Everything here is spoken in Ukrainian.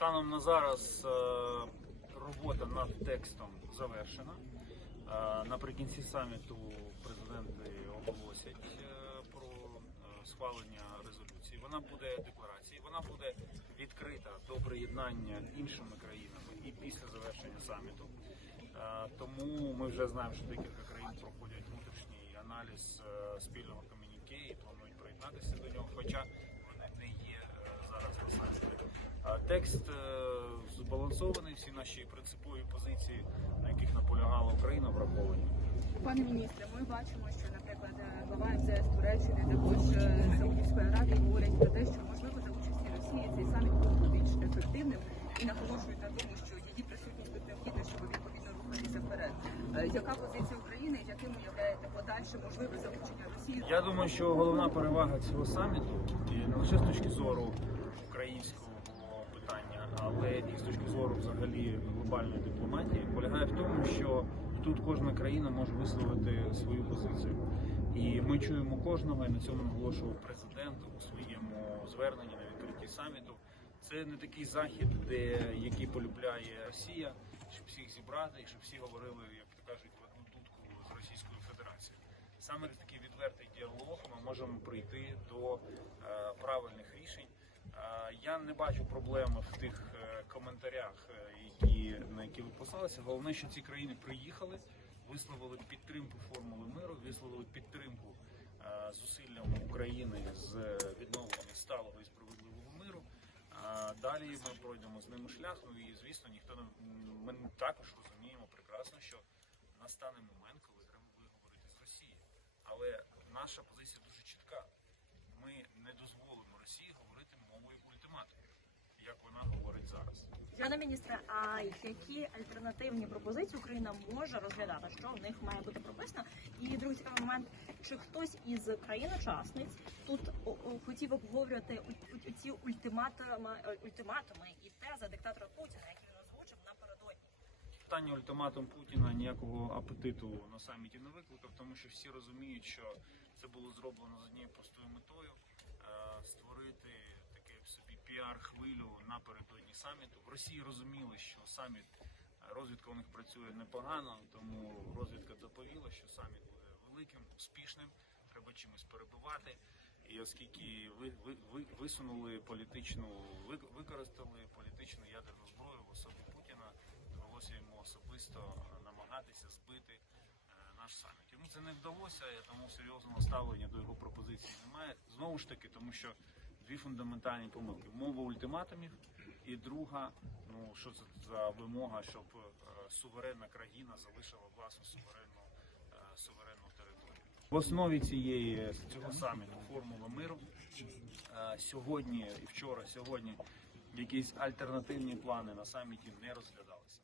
Станом на зараз е, робота над текстом завершена. Е, Наприкінці саміту президенти оголосять е, про схвалення резолюції. Вона буде декларацією, вона буде відкрита до приєднання іншими країнами і після завершення саміту. Тому ми вже знаємо, що декілька країн проходять внутрішній аналіз спільного ком'юніке і планують Текст е, збалансований, всі наші принципові позиції, на яких наполягала Україна, враховані. Пане міністре, ми бачимо, що, наприклад, е, глава МЗС Туреччини також е, Саудівської Аравії говорять про те, що можливо за участі Росії цей саміт був більш ефективним і наголошують на тому, що її присутність тут необхідна, щоб відповідно рухатися вперед. Яка позиція України, яким уявляєте подальше можливе залучення Росії? Я думаю, що головна перевага цього саміту і не лише з точки зору і з точки зору взагалі глобальної дипломатії, полягає в тому, що тут кожна країна може висловити свою позицію. І ми чуємо кожного, і на цьому наголошував президент у своєму зверненні на відкритті саміту. Це не такий захід, де який полюбляє Росія, щоб всіх зібрати і щоб всі говорили, як то кажуть, в одну дудку з Російською Федерацією. Саме такий відвертий діалог ми можемо прийти до е, правильних рішень. Е, я не бачу проблеми в тих е, коментарях, е, які на які ви послалися. Головне, що ці країни приїхали, висловили підтримку формули миру, висловили підтримку е, зусиллям України з відновлення сталого і справедливого миру. А далі ми пройдемо з ними шлях. Ну і звісно, ніхто не ми також розуміємо прекрасно, що настане момент, коли треба буде говорити з Росією. Але наша позиція дуже чітка. Ми не дозволимо Росії говорити мовою ультиматумів, як вона зараз. Пане міністре, а які альтернативні пропозиції Україна може розглядати? Що в них має бути прописано? І другий цікавий момент: чи хтось із країн-учасниць тут о- о, хотів обговорювати ці ультиматуми, ультиматуми і тези диктатора Путіна, які він озвучив напередодні? Питання ультиматум Путіна ніякого апетиту на саміті не викликав, тому що всі розуміють, що це було зроблено з однією простою піар-хвилю напередодні саміту. В Росії розуміли, що саміт е, розвідка у них працює непогано, тому розвідка доповіла, що саміт буде великим, успішним. Треба чимось перебивати. І оскільки ви, ви, ви висунули політичну, ви, використали політичну ядерну зброю в особі Путіна, довелося йому особисто намагатися збити е, наш саміт. Йому це не вдалося, тому серйозного ставлення до його пропозиції немає. Знову ж таки, тому що дві фундаментальні помилки: мова ультиматумів, і друга, ну що це за вимога, щоб е, суверенна країна залишила власну суверенну, е, суверенну територію. В основі цієї цього саміту формула миру Е, сьогодні і вчора, сьогодні якісь альтернативні плани на саміті не розглядалися.